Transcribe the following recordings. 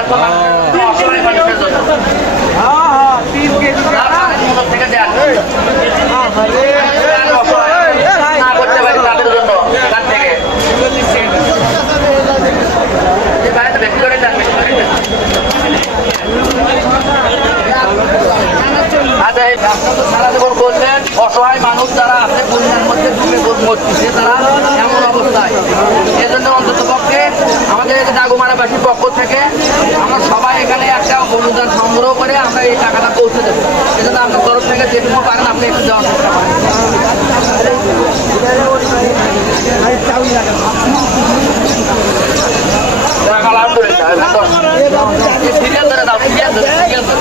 বন্যার্থ মানুষের জন্য, অসহায় মানুষের জন্য। তার তাদের মদত থেকে দেয়া। যারা অসহায়, না করতে পারে তাদের জন্য, তার থেকে। যে বাইরে ব্যক্তি করে দেন, ব্যক্তি করে দেন। আচ্ছা। অসহায় মানুষ যারা আছে বন্যার মধ্যে ডুবে মরতেছে তারা এমন অবস্থায় এজন্য অন্তত আমাদের এই পক্ষ থেকে। আমরা সবাই এখানে একটা অনুদান সংগ্রহ করে আমরা এই টাকাটা পৌঁছে দেবো। সেজন্য আপনার তরফ থেকে যেটুকু পারেন আপনি একটু দেওয়ার চেষ্টা করেন। সিরিয়াল ধরে দাও সিরিয়াল ধরে সিরিয়াল ধরে।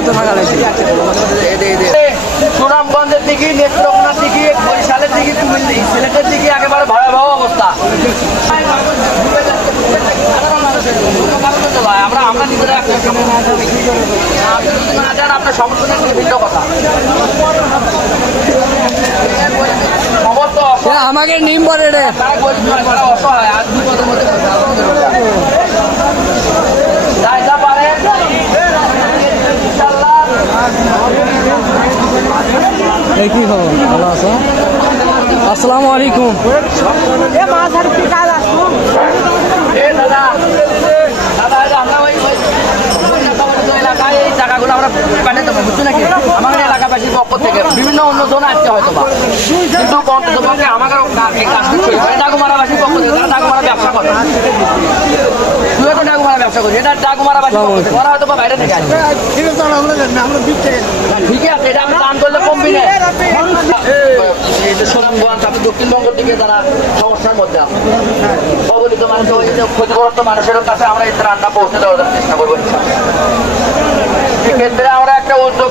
থাকা লাগছে সুনামগঞ্জের দিকে নেত্রকোনার দিকে বরিশালের দিকে কুমিল্লা সিলেটের দিকে একেবারে ভয়াবহ অবস্থা। আমরা আমরা নিজেরা না যান আপনার সমস্যা ভিন্ন কথা। আমাকে নিম পরে রে। অসহায়। আর মধ্যে এই কি খবর ভালো আছো? আসসালামু আলাইকুম। এ দাদা দাদা এই যে আমরা বুঝছ নাকি? আমাদের এলাকাবাসীর পক্ষ থেকে বিভিন্ন অন্য জন আসতে হয়তো বা কিন্তু আমাদের এই কাজটি ছিল এই ডাকুমারাবাসীর পক্ষ থেকে তারা ডাকুমারা ব্যবসা করে। তুই ব্যবসা করি। এটা ডাকুমারাবাসীর পক্ষ থেকে ওরা হয়তো বা বাইরে থেকে আসবে। ঠিক আছে এটা আমি দাম করলে কমবি না। সুনামগঞ্জ আপনি দক্ষিণবঙ্গের দিকে যারা সমস্যার মধ্যে আছে অবলিত মানুষ ক্ষতিগ্রস্ত মানুষের কাছে আমরা এই রান্না পৌঁছে দেওয়ার চেষ্টা করব। সেক্ষেত্রে আমরা একটা উদ্যোগ